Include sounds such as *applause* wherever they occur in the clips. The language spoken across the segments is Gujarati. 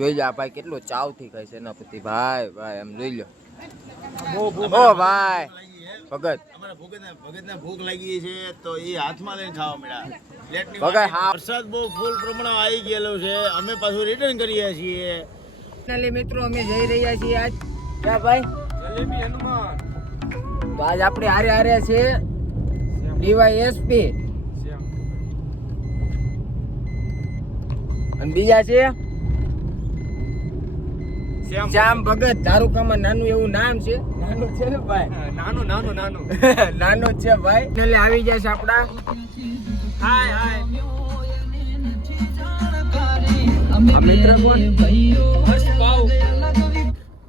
જોઈ લો આ ભાઈ કેટલો ચાવથી ખાય છે સેનાપતિ. ભાઈ ભાઈ એમ જોઈ લો. ઓ ભાઈ. ભગત. ભગત ભૂખ લાગી છે તો એ હાથમાં લઈને ખાવા મળ્યા. વરસાદ બહુ ફૂલ પ્રમાણમાં આવી ગયેલો છે. અમે પાછું રિટર્ન કરીએ છીએ. ફાઇનલી મિત્રો અમે જઈ રહ્યા છીએ આજ. ક્યાં ભાઈ? જલેબી હનુમાન. તો આજ આપણે હારે હારે છે ડીવાય એસપી અને બીજા છે શ્યામ ભગત. તારુકામાં નાનું એવું નામ છે? નાનું છે ને ભાઈ? નાનું નાનું નાનું. *laughs* નાનો છે ભાઈ. એટલે આવી જાય છે આપડા હાય. હાય મિત્ર કોણ?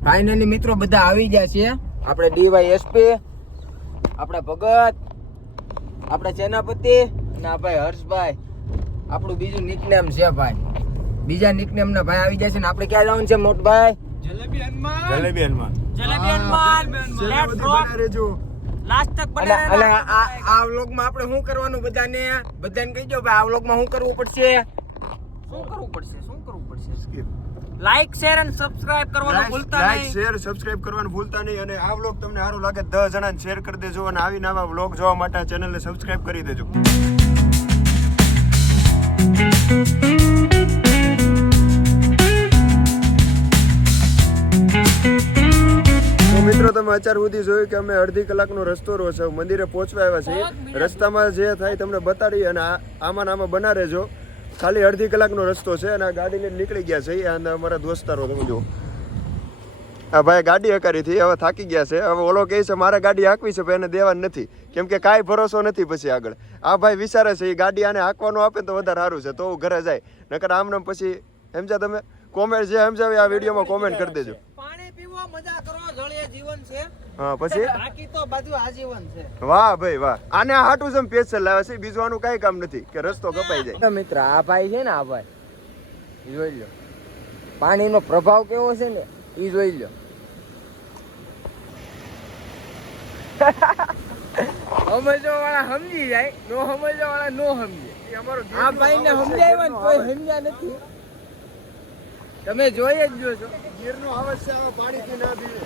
ફાઇનલી મિત્રો બધા આવી ગયા છે. આપણે ડીવાય એસપી આપણા ભગત આપણા સેનાપતિ અને આ ભાઈ હર્ષભાઈ. આપણું બીજું નિકનેમ છે ભાઈ. બીજા નિકનેમ ના ભાઈ આવી ગયા છે ને આપણે ક્યાં જવાનું છે મોટભાઈ? Jalebi Hanuman. Jalebi Hanuman. Jalebi Hanuman. Let rock last તક અને અને આ આ વ્લોગમાં આપણે શું કરવાનું બધાને? બધાને કહી દો ભાઈ આ વ્લોગમાં શું કરવું પડશે? શું કરવું પડશે? શું કરવું પડશે? લાઈક શેર અને સબસ્ક્રાઇબ કરવાનું ભૂલતા લાઈક નહીં. શેર સબસ્ક્રાઇબ કરવાનું ભૂલતા નહીં અને આ વ્લોગ તમને સારું લાગે દસ જણાને શેર કરી દેજો અને આવી નવા વ્લોગ જોવા માટે ચેનલને સબસ્ક્રાઇબ કરી દેજો. તમે અત્યાર સુધી જોયું કે અમે અડધી કલાકનો રસ્તો રહ્યો છે. મંદિરે પહોંચવા આવ્યા છીએ. રસ્તામાં જે થાય તમને બતાડી અને આમાં આમાં બના રહેજો ખાલી અડધી કલાકનો રસ્તો છે અને આ ગાડીને નીકળી ગયા છે. અને અમારા દોસ્તારો તમે જુઓ. આ ભાઈ ગાડી હકારી હતી હવે થાકી ગયા છે. હવે ઓલો કહે છે મારે ગાડી હાંકવી છે પણ એને દેવાની નથી. કેમ કે કાંઈ ભરોસો નથી પછી આગળ. આ ભાઈ વિચારે છે એ ગાડી આને હાંકવાનું આપે તો વધારે સારું છે. તો હું ઘરે જાય. નકર આમ નામ પછી સમજ્યા તમે? કોમેન્ટ જે સમજાવે આ વિડીયોમાં કોમેન્ટ કરી દેજો. પાણી પીવો મજા કરો જીવન છે. હા પછી? બાકી તો બધું આજીવન છે. વાહ ભાઈ વાહ. આને આ હાટું જેમ પેચ લાવે છે બીજું આનું કઈ કામ નથી કે રસ્તો કપાઈ જાય. મિત્ર આ ભાઈ છે ને આ ભાઈ જોઈ લો પાણીનો પ્રભાવ કેવો છે ને એ જોઈ લો *laughs* સમજવા વાળા સમજી જાય નો સમજવા વાળા નો સમજે. આ ભાઈ ને સમજાય ને કોઈ સમજ્યા નથી. તમે જોઈ જ જો છો. ગીરનું અવશ્ય આવે પાણીથી ના પીવે.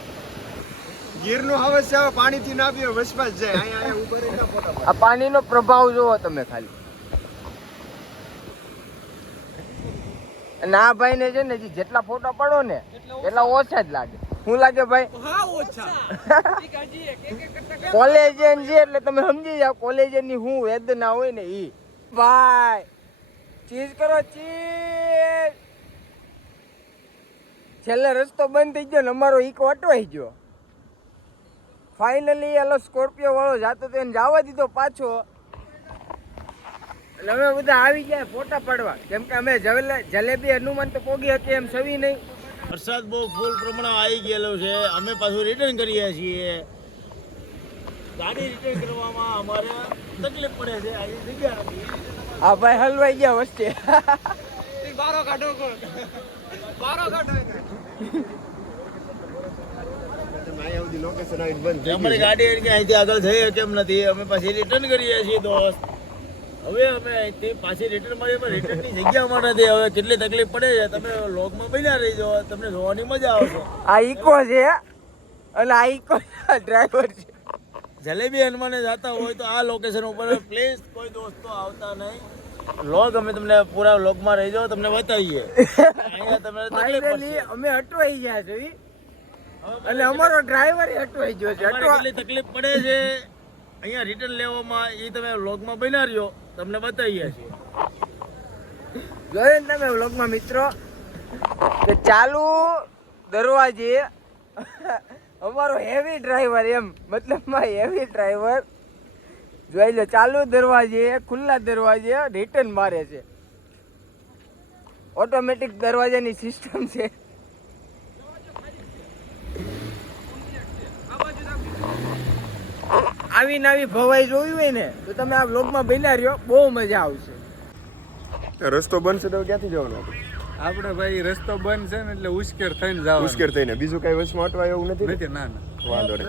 ગીરનું અવશ્ય હવે પાણીથી ના પીવે વસમાં જાય અહીંયા અહીંયા ઊભા રહીને ફોટા આ પાણીનો પ્રભાવ જોવો તમે ખાલી. અને આ ભાઈ ને છે ને જેટલા ફોટા પડો ને એટલા ઓછા. જ લાગે. શું લાગે ભાઈ? હા ઓછા. *laughs* ઠીક હજી એક એક એક કરતા કોલેજન છે એટલે તમે સમજી જાઓ કોલેજની શું વેદના હોય ને ઈ. ભાઈ ચીજ કરો ચીજ છેલ્લે રસ્તો બંધ થઈ ગયો ને અમારો ઈકો અટવાઈ ગયો. ફાઇનલી એલો સ્કોર્પિયો વાળો જાતો તો એને જવા દીધો પાછો. એટલે અમે બધા આવી ગયા ફોટા પાડવા. કેમ કે અમે જવેલે- જલેબી હનુમાન તો પોગી હતી એમ સવી નહીં. વરસાદ બહુ ફૂલ પ્રમાણમાં આવી ગયેલો છે. અમે પાછું રિટર્ન કરીએ છીએ. ગાડી રિટર્ન કરવામાં અમારે તકલીફ પડે છે. આ જગ્યા નથી. આ ભાઈ હલવાઈ ગયા વચ્ચે. બારો કાઢો બારો કાઢો અહીંયા સુધી location આવીને બંધ થઈ અમારી. ગાડી કે અહીંથી આગળ થઈ કેમ નથી અમે પાછી રિટર્ન કરીએ છીએ દોસ્ત. હવે અમે અહીંથી પાછી રિટર્ન મળીએ પણ રિટર્નની જગ્યા માં નથી. હવે કેટલી તકલીફ પડે છે. તમે લોગમાં બન્યા રહી જાઓ તમને જોવાની મજા આવશે. આ ઈકો છે એટલે આ ઈકો ડ્રાઈવર છે. જલેબી હનુમાને જતા હોય તો આ લોકેશન ઉપર પ્લીઝ કોઈ દોસ્તો આવતા નહીં. લોગ અમે તમને પૂરા લોગમાં રહી જાઓ તમને બતાવીએ. *laughs* અહીંયા તમને તકલીફ અમે અટવાઈ ગયા છીએ. અને અમારો ડ્રાઈવર અટવાઈ ગયો છે. અટવા તકલીફ પડે છે? અહીંયા રિટર્ન લેવામાં એ તમે વ્લોગમાં બન્યા રહ્યો તમને બતાવીએ છીએ. જોયું ને તમે વ્લોગમાં મિત્રો? કે ચાલુ દરવાજે અમારો હેવી ડ્રાઈવર એમ મતલબમાં હેવી ડ્રાઈવર જોઈ લો ચાલુ દરવાજે ખુલ્લા દરવાજે રિટર્ન મારે છે. ઓટોમેટિક દરવાજાની સિસ્ટમ છે. આવી નવી ભવાઈ જોયું હોય ને તો તમે આ વ્લોગમાં બન્યા રહ્યો બહુ મજા આવશે. રસ્તો બનશે તો ક્યાંથી જવાનું આપણે? ભાઈ રસ્તો બંધ છે ને એટલે ઉશ્કેર થઈને જાવ ઉશ્કેર થઈને. બીજું કઈ વચમાં અટવાય એવું નથી ને? નથી ના ના. વાંધો નહીં.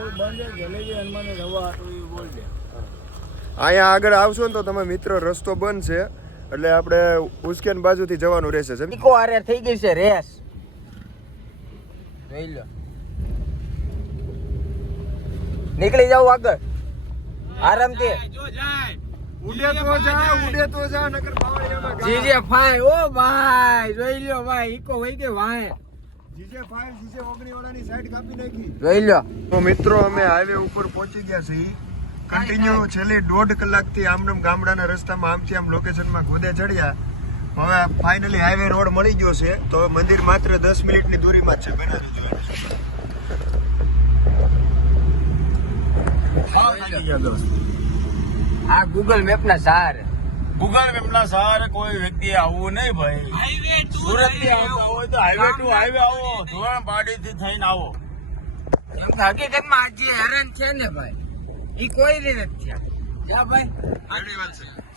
જલેબી હનુમાને રવા બોલજે અહીંયા આગળ આવશો ને તો તમે મિત્રો રસ્તો બંધ છે એટલે આપણે ઉશ્કેન બાજુથી જવાનું રહેશે સમજ આરે થઈ ગઈ છે રેસ. જોઈ લો. નીકળી જાવ આગળ. આરામથી. ઉડે તો જા ઉડે તો જા નકર બાવળિયામાં. જીજે ફાઈ ઓ ભાઈ જોઈ લ્યો ભાઈ ઈકો વઈ કે વાહે. જીજે ફાઈવ જીજે ઓગણી સાઈડ કાપી નાખી. જોઈ લ્યો. તો મિત્રો અમે હાઈવે ઉપર પહોંચી ગયા છીએ. કન્ટિન્યુ છેલ્લી દોઢ કલાકથી આમનામ ગામડાના રસ્તામાં આમથી આમ લોકેશનમાં ગોદે ચડ્યા. હવે ફાઇનલી હાઈવે રોડ મળી ગયો છે. તો મંદિર માત્ર દસ મિનિટની દૂરીમાં જ છે. બના આ ગૂગલ મેપ ના સાર. ગૂગલ મેપ ના સહારે કોઈ વ્યક્તિ આવવું નહીં ભાઈ. સુરતથી આવતા હોય તો હાઈવે ટુ હાઈવે આવો ધોરણ પાડી થી થઈને આવો. હકીકતમાં આ જે હેરાન છે ને ભાઈ ઈ કોઈ રી નથી થયા. જા ભાઈ.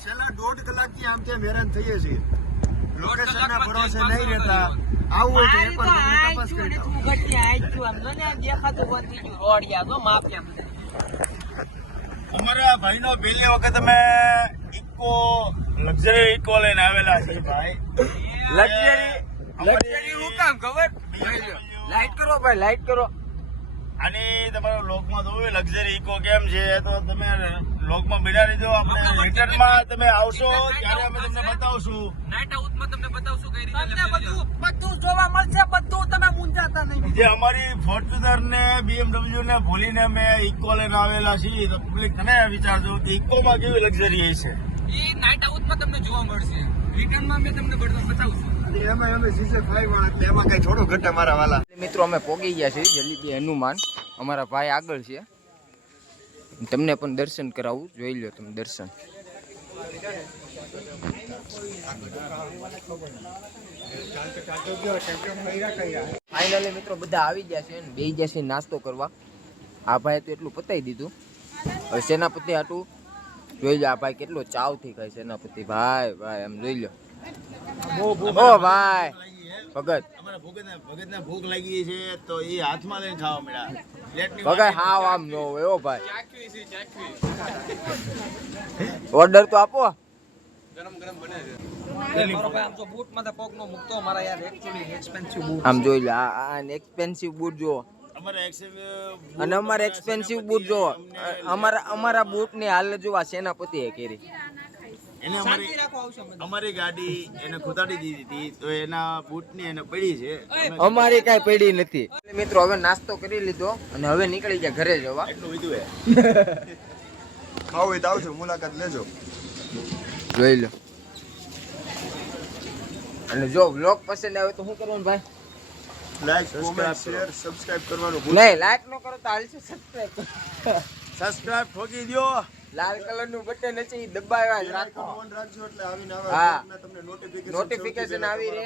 છેલ્લા દોઢ કલાકથી આમ તેમ હેરાન થઈએ છીએ. લોકેશનના ભરોસે નહીં રહેતા. આવું હોય તો તમને તપાસ કરી દો અમારા ભાઈ નો પહેલી વખત અમે ઇકો લક્ઝરી ઇકો લઈને આવેલા છીએ ભાઈ. લક્ઝરી લક્ઝરી હું કામ ખબર? લાઈટ કરો ભાઈ લાઈટ કરો. આની તમારો લોકમાં તો લક્ઝરી ઇકો કેમ છે? તો તમે લોકમાં બિના લીધો આપણે રિટર્નમાં તમે આવશો ત્યારે અમે તમને બતાવશું. નાઇટ આઉટમાં તમને બતાવશું કઈ રીતે તમને બધું બધું જોવા મળશે બધું તમે મૂંઝાતા નહીં. જે અમારી ફોર્ચ્યુનર ને બીએમડબલ્યુ ને ભૂલીને અમે ઇકો લઈને આવેલા છીએ તો પબ્લિક તમે વિચારજો કે ઇકોમાં કેવી લક્ઝરી છે. એ નાઇટ આઉટમાં તમને જોવા મળશે. રિટર્નમાં મેં તમને બધું બતાવશું. અને એમાં અમે જીજે ફાઈવ વાળા એટલે એમાં કઈ થોડો ઘટે મારા વાલા. મિત્રો, અમે પોગી ગયા છીએ જલ્દી હનુમાન. અમારા ભાઈ આગળ છે. તમને પણ દર્શન કરાવું. જોઈ લો તમે દર્શન. ફાઇનલી મિત્રો, બધા આવી ગયા છે ને બેસી ગયા છે નાસ્તો કરવા. આ ભાઈ તો એટલું પતાવી દીધું. હવે સેનાપતિ હાટું જોઈ લો આ ભાઈ કેટલો ચાવથી ખાય સેનાપતિ, ભાઈ ભાઈ એમ જોઈ લો ઓ ભાઈ. ભગત. અમારા ભગતને ભૂખ લાગી છે તો એ હાથમાં લઈને ખાવા મળ્યા. ભગત હા આમ નો હોય ઓ ભાઈ. ઓર્ડર તો આપો. એક્સપેન્સિવ બૂટ આમ જોઈ લો આ આ એક્સપેન્સિવ બૂટ જુઓ. અમારા એક્સેપ અને અમારા એક્સપેન્સિવ બૂટ જો અમારા અમારા બૂટની હાલ જોવા સેનાપતિ એ કરી. એને અમારી અમારી ગાડી એને ખોદાડી દીધી હતી તો એના બૂટની એને પડી છે. અમારી કાંઈ પડી નથી. મિત્રો હવે નાસ્તો કરી લીધો અને હવે નીકળી ગયા ઘરે જવા. એટલું વિધુ એ ખાવ હોય તો આવજો મુલાકાત લેજો. જોઈ લો. અને જો વ્લોગ પસંદ આવે તો શું કરવાનું ભાઈ? લાઈક કોમેન્ટ શેર સબસ્ક્રાઇબ કરવાનું ભૂલ નહીં લાઈક ન કરો તો હાલશે સબસ્ક્રાઇબ સબસ્ક્રાઇબ ઠોકી દ્યો. લાલ કલરનું બટન છે એ દબાવ્યા જ રાખો. ઓન રાખજો એટલે આવીને હા. તમને નોટિફિકેશન નોટિફિકેશન આવી રહે.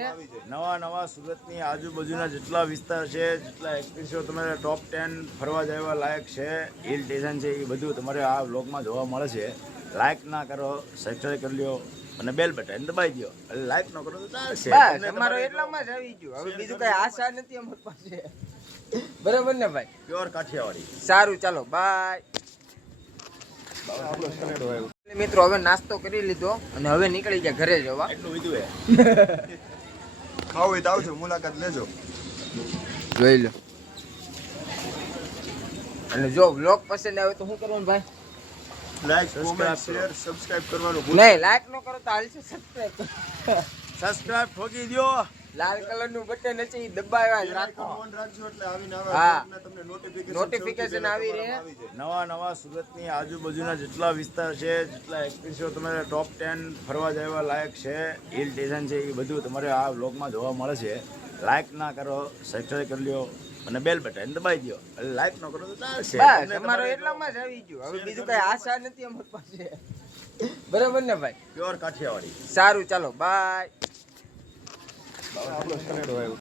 નવા નવા સુરતની આજુબાજુના જેટલા વિસ્તાર છે જેટલા એક્સપિરિયન્સો તમારે ટોપ ટેન ફરવા જવા લાયક છે હિલ સ્ટેશન છે એ બધું તમારે આ વ્લોગમાં જોવા મળે છે. લાઈક ના કરો સબસ્ક્રાઇબ કરી લ્યો અને બેલ બટન દબાઈ દો એટલે લાઈક ન કરો તો ચાલશે. બસ અમારો એટલામાં જ આવી ગયો. હવે બીજું કઈ આશા નથી અમારી પાસે. બરાબર ને ભાઈ? પ્યોર કાઠિયાવાડી. સારું ચાલો બાય મિત્રો હવે નાસ્તો કરી લીધો અને હવે નીકળી ગયા ઘરે જવા. ખાવું *laughs* હોય તો આવજો મુલાકાત લેજો. જોઈ લો. અને જો વ્લોગ પસંદ આવે તો શું કરવાનું ભાઈ? લાઈક કોમેન્ટ શેર સબસ્ક્રાઇબ કરવાનું નહીં લાઈક ન કરો તો હાલશે સબસ્ક્રાઇબ સબસ્ક્રાઇબ ઠોકી દ્યો. લાલ કલરનું બટન છે એ દબાવ્યા જ રાખો. ઓન રાખજો એટલે આવીને હા. તમને નોટિફિકેશન નોટિફિકેશન આવી રહે. નવા નવા સુરતની આજુબાજુના જેટલા વિસ્તાર છે જેટલા એક્સપ્રેસો તમારે ટોપ ટેન ફરવા જવા લાયક છે હિલ સ્ટેશન છે એ બધું તમારે આ વ્લોગમાં જોવા મળે છે. લાઈક ના કરો સબસ્ક્રાઇબ કરી લ્યો અને બેલ બટન દબાઈ દો એટલે લાઈક ન કરો તો ચાલશે. બસ તમારે એટલામાં જ આવી ગયો. હવે બીજું કઈ આશા નથી અમારી પાસે. બરાબર ને ભાઈ? પ્યોર કાઠિયાવાડી. સારું ચાલો બાય Pablo